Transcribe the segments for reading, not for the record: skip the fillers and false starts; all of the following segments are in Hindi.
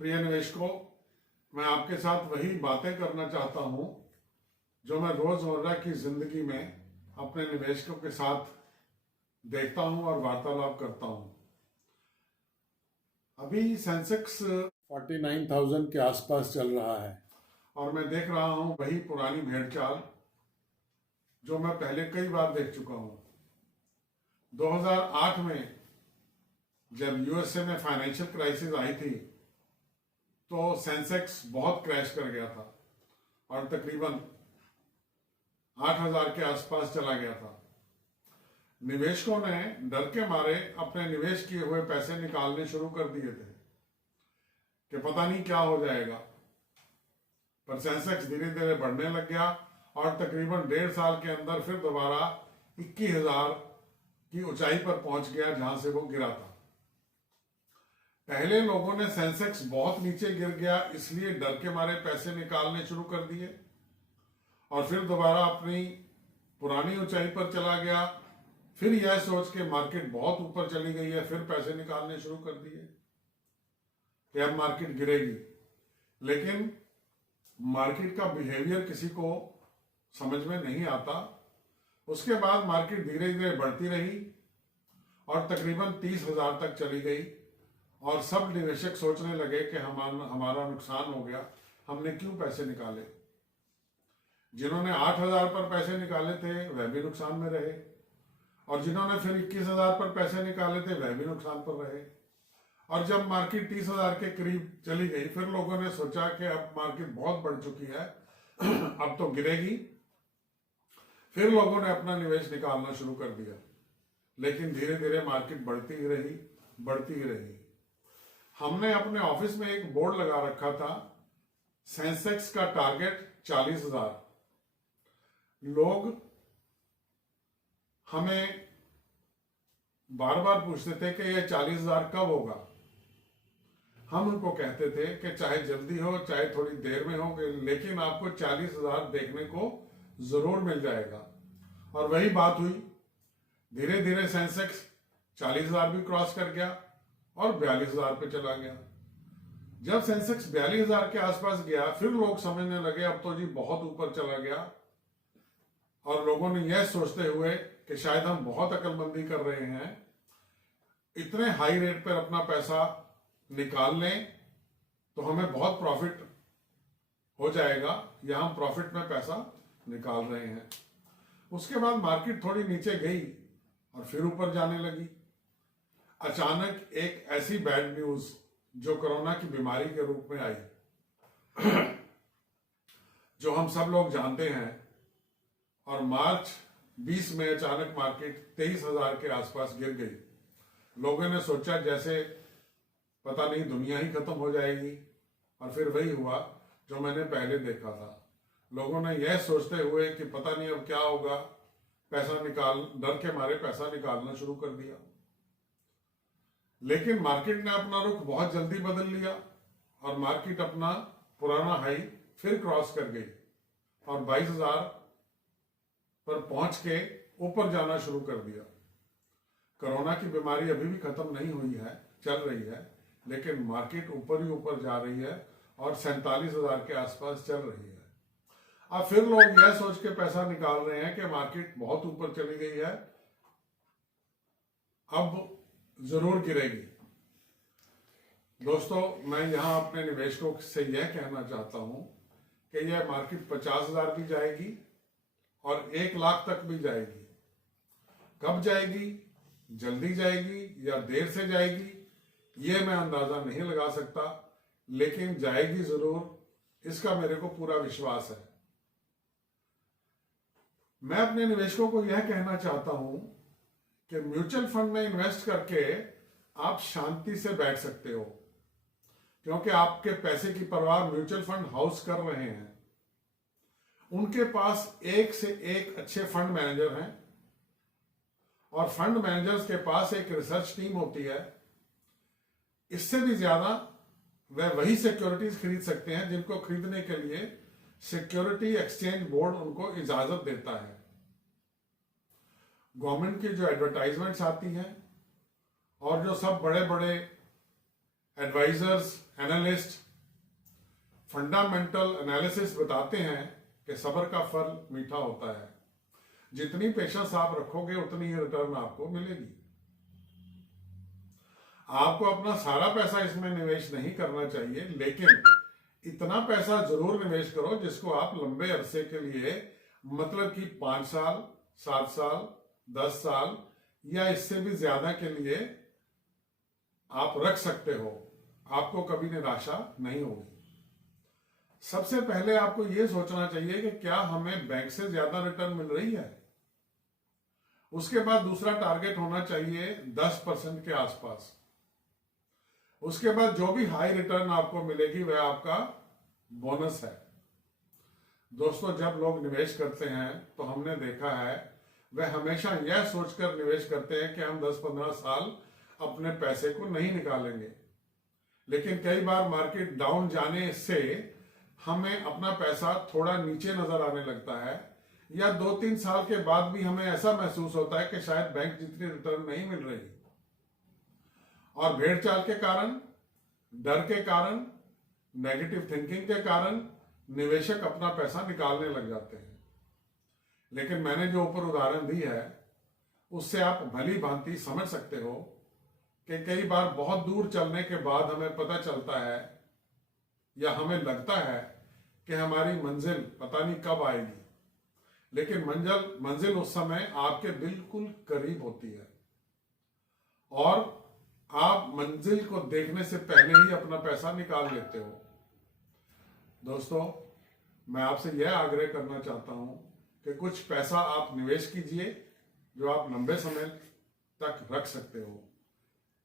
प्रिय निवेशकों, मैं आपके साथ वही बातें करना चाहता हूं जो मैं रोजमर्रा की जिंदगी में अपने निवेशकों के साथ देखता हूं और वार्तालाप करता हूं। अभी सेंसेक्स 49,000 के आसपास चल रहा है और मैं देख रहा हूं वही पुरानी भेड़चाल जो मैं पहले कई बार देख चुका हूं। 2008 में जब यूएसए में फाइनेंशियल क्राइसिस आई थी तो सेंसेक्स बहुत क्रैश कर गया था और तकरीबन 8,000 के आसपास चला गया था। निवेशकों ने डर के मारे अपने निवेश किए हुए पैसे निकालने शुरू कर दिए थे कि पता नहीं क्या हो जाएगा, पर सेंसेक्स धीरे धीरे बढ़ने लग गया और तकरीबन 1.5 साल के अंदर फिर दोबारा 21,000 की ऊंचाई पर पहुंच गया जहां से वो गिरा था। पहले लोगों ने सेंसेक्स बहुत नीचे गिर गया इसलिए डर के मारे पैसे निकालने शुरू कर दिए और फिर दोबारा अपनी पुरानी ऊंचाई पर चला गया। फिर यह सोच के मार्केट बहुत ऊपर चली गई है, फिर पैसे निकालने शुरू कर दिए कि अब मार्केट गिरेगी। लेकिन मार्केट का बिहेवियर किसी को समझ में नहीं आता। उसके बाद मार्केट धीरे धीरे बढ़ती रही और तकरीबन 30,000 तक चली गई और सब निवेशक सोचने लगे कि हमारा नुकसान हो गया, हमने क्यों पैसे निकाले। जिन्होंने 8,000 पर पैसे निकाले थे वह भी नुकसान में रहे और जिन्होंने फिर 21,000 पर पैसे निकाले थे वह भी नुकसान पर रहे। और जब मार्केट 30,000 के करीब चली गई फिर लोगों ने सोचा कि अब मार्केट बहुत बढ़ चुकी है, अब तो गिरेगी। फिर लोगों ने अपना निवेश निकालना शुरू कर दिया, लेकिन धीरे धीरे मार्केट बढ़ती ही रही। हमने अपने ऑफिस में एक बोर्ड लगा रखा था, सेंसेक्स का टारगेट 40,000। लोग हमें बार बार पूछते थे कि यह 40,000 कब होगा। हम उनको कहते थे कि चाहे जल्दी हो चाहे थोड़ी देर में हो, लेकिन आपको 40,000 देखने को जरूर मिल जाएगा। और वही बात हुई, धीरे धीरे सेंसेक्स 40,000 भी क्रॉस कर गया और 42,000 पे चला गया। जब सेंसेक्स 42,000 के आसपास गया फिर लोग समझने लगे अब तो जी बहुत ऊपर चला गया और लोगों ने यह सोचते हुए कि शायद हम बहुत अकलमंदी कर रहे हैं, इतने हाई रेट पर अपना पैसा निकाल लें तो हमें बहुत प्रॉफिट हो जाएगा या हम प्रॉफिट में पैसा निकाल रहे हैं। उसके बाद मार्केट थोड़ी नीचे गई और फिर ऊपर जाने लगी। अचानक एक ऐसी बैड न्यूज जो कोरोना की बीमारी के रूप में आई, जो हम सब लोग जानते हैं, और मार्च 20 में अचानक मार्केट 23,000 के आसपास गिर गई। लोगों ने सोचा जैसे पता नहीं दुनिया ही खत्म हो जाएगी और फिर वही हुआ जो मैंने पहले देखा था। लोगों ने यह सोचते हुए कि पता नहीं अब क्या होगा, डर के मारे पैसा निकालना शुरू कर दिया। लेकिन मार्केट ने अपना रुख बहुत जल्दी बदल लिया और मार्केट अपना पुराना हाई फिर क्रॉस कर गई और 22,000 पर पहुंच के ऊपर जाना शुरू कर दिया। कोरोना की बीमारी अभी भी खत्म नहीं हुई है, चल रही है, लेकिन मार्केट ऊपर ही ऊपर जा रही है और 47,000 के आसपास चल रही है। अब फिर लोग यह सोच के पैसा निकाल रहे हैं कि मार्केट बहुत ऊपर चली गई है, अब जरूर गिरेगी। दोस्तों, मैं यहां अपने निवेशकों से यह कहना चाहता हूं कि यह मार्केट 50,000 भी जाएगी और 1 लाख तक भी जाएगी। कब जाएगी, जल्दी जाएगी या देर से जाएगी, यह मैं अंदाजा नहीं लगा सकता, लेकिन जाएगी जरूर, इसका मेरे को पूरा विश्वास है। मैं अपने निवेशकों को यह कहना चाहता हूं कि म्यूचुअल फंड में इन्वेस्ट करके आप शांति से बैठ सकते हो, क्योंकि आपके पैसे की परवाह म्यूचुअल फंड हाउस कर रहे हैं। उनके पास एक से एक अच्छे फंड मैनेजर हैं और फंड मैनेजर्स के पास एक रिसर्च टीम होती है। इससे भी ज्यादा वह वही सिक्योरिटीज खरीद सकते हैं जिनको खरीदने के लिए सिक्योरिटी एक्सचेंज बोर्ड उनको इजाजत देता है। गवर्नमेंट की जो एडवर्टाइजमेंट्स आती हैं और जो सब बड़े बड़े एडवाइजर्स एनालिस्ट, फंडामेंटल एनालिसिस बताते हैं कि सब्र का फल मीठा होता है। जितनी पेशेंस आप रखोगे उतनी ही रिटर्न आपको मिलेगी। आपको अपना सारा पैसा इसमें निवेश नहीं करना चाहिए, लेकिन इतना पैसा जरूर निवेश करो जिसको आप लंबे अरसे के लिए, मतलब कि 5 साल, 7 साल, 10 साल या इससे भी ज्यादा के लिए आप रख सकते हो। आपको कभी निराशा नहीं होगी। सबसे पहले आपको यह सोचना चाहिए कि क्या हमें बैंक से ज्यादा रिटर्न मिल रही है। उसके बाद दूसरा टारगेट होना चाहिए 10% के आसपास। उसके बाद जो भी हाई रिटर्न आपको मिलेगी वह आपका बोनस है। दोस्तों, जब लोग निवेश करते हैं तो हमने देखा है वह हमेशा यह सोचकर निवेश करते हैं कि हम 10-15 साल अपने पैसे को नहीं निकालेंगे, लेकिन कई बार मार्केट डाउन जाने से हमें अपना पैसा थोड़ा नीचे नजर आने लगता है, या 2-3 साल के बाद भी हमें ऐसा महसूस होता है कि शायद बैंक जितनी रिटर्न नहीं मिल रही। और भेड़ चाल के कारण, डर के कारण, नेगेटिव थिंकिंग के कारण निवेशक अपना पैसा निकालने लग जाते हैं। लेकिन मैंने जो ऊपर उदाहरण दी है उससे आप भली भांति समझ सकते हो कि कई बार बहुत दूर चलने के बाद हमें पता चलता है या हमें लगता है कि हमारी मंजिल पता नहीं कब आएगी, लेकिन मंजिल उस समय आपके बिल्कुल करीब होती है और आप मंजिल को देखने से पहले ही अपना पैसा निकाल लेते हो। दोस्तों, मैं आपसे यह आग्रह करना चाहता हूं कि कुछ पैसा आप निवेश कीजिए जो आप लंबे समय तक रख सकते हो।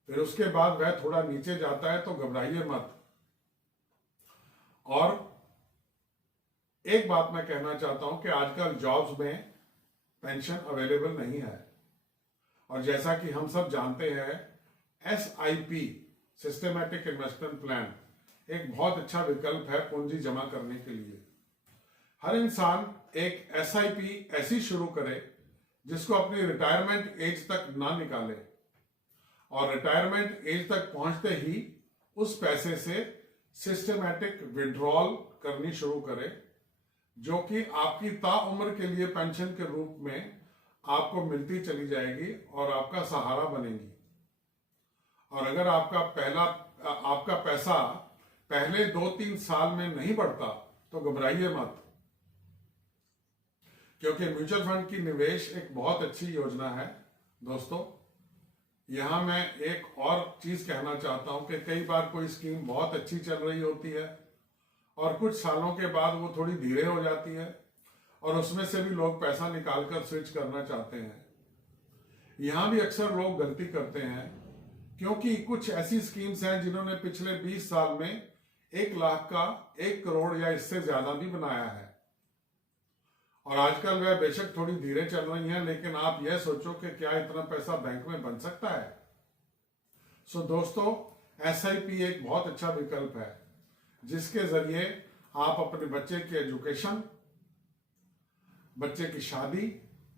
फिर उसके बाद वह थोड़ा नीचे जाता है तो घबराइए मत। और एक बात मैं कहना चाहता हूं कि आजकल जॉब्स में पेंशन अवेलेबल नहीं है, और जैसा कि हम सब जानते हैं SIP सिस्टमैटिक इन्वेस्टमेंट प्लान एक बहुत अच्छा विकल्प है पूंजी जमा करने के लिए। हर इंसान एक SIP ऐसी शुरू करे जिसको अपनी रिटायरमेंट एज तक ना निकाले, और रिटायरमेंट एज तक पहुंचते ही उस पैसे से सिस्टमैटिक विड्रॉल करनी शुरू करे, जो कि आपकी ताउम्र के लिए पेंशन के रूप में आपको मिलती चली जाएगी और आपका सहारा बनेगी। और अगर आपका पैसा पहले 2-3 साल में नहीं बढ़ता तो घबराइए मत, क्योंकि म्यूचुअल फंड की निवेश एक बहुत अच्छी योजना है। दोस्तों, यहां मैं एक और चीज कहना चाहता हूं कि कई बार कोई स्कीम बहुत अच्छी चल रही होती है और कुछ सालों के बाद वो थोड़ी धीरे हो जाती है और उसमें से भी लोग पैसा निकालकर स्विच करना चाहते हैं। यहां भी अक्सर लोग गलती करते हैं, क्योंकि कुछ ऐसी स्कीम्स हैं जिन्होंने पिछले 20 साल में 1 लाख का 1 करोड़ या इससे ज्यादा भी बनाया है, और आजकल वह बेशक थोड़ी धीरे चल रही हैं, लेकिन आप यह सोचो कि क्या इतना पैसा बैंक में बन सकता है। सो दोस्तों, SIP एक बहुत अच्छा विकल्प है जिसके जरिए आप अपने बच्चे के एजुकेशन, बच्चे की शादी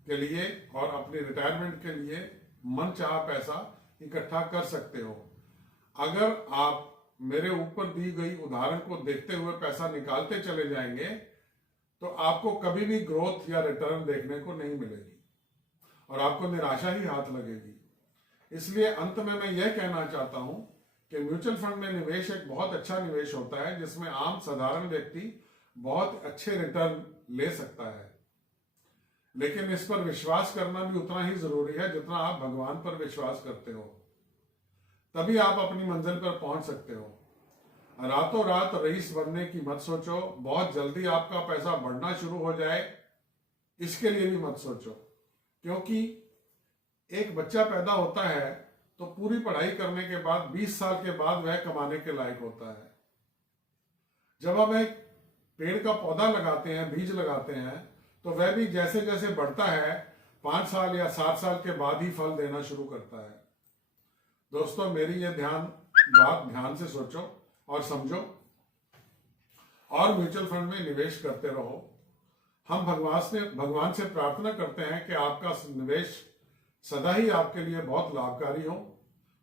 के लिए और अपनी रिटायरमेंट के लिए मनचाहा पैसा इकट्ठा कर सकते हो। अगर आप मेरे ऊपर दी गई उदाहरण को देखते हुए पैसा निकालते चले जाएंगे तो आपको कभी भी ग्रोथ या रिटर्न देखने को नहीं मिलेगी और आपको निराशा ही हाथ लगेगी। इसलिए अंत में मैं यह कहना चाहता हूं कि म्यूचुअल फंड में निवेश एक बहुत अच्छा निवेश होता है जिसमें आम साधारण व्यक्ति बहुत अच्छे रिटर्न ले सकता है, लेकिन इस पर विश्वास करना भी उतना ही जरूरी है जितना आप भगवान पर विश्वास करते हो। तभी आप अपनी मंजिल पर पहुंच सकते हो। रातों रात रईस बनने की मत सोचो, बहुत जल्दी आपका पैसा बढ़ना शुरू हो जाए इसके लिए भी मत सोचो, क्योंकि एक बच्चा पैदा होता है तो पूरी पढ़ाई करने के बाद 20 साल के बाद वह कमाने के लायक होता है। जब हम एक पेड़ का पौधा लगाते हैं, बीज लगाते हैं, तो वह भी जैसे जैसे बढ़ता है 5 साल या 7 साल के बाद ही फल देना शुरू करता है। दोस्तों, मेरी यह बात ध्यान से सोचो और समझो और म्यूचुअल फंड में निवेश करते रहो। हम भगवान से प्रार्थना करते हैं कि आपका निवेश सदा ही आपके लिए बहुत लाभकारी हो,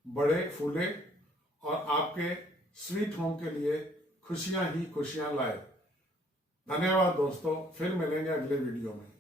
बड़े फूले और आपके स्वीट होम के लिए खुशियां ही खुशियां लाए। धन्यवाद दोस्तों, फिर मिलेंगे अगले वीडियो में।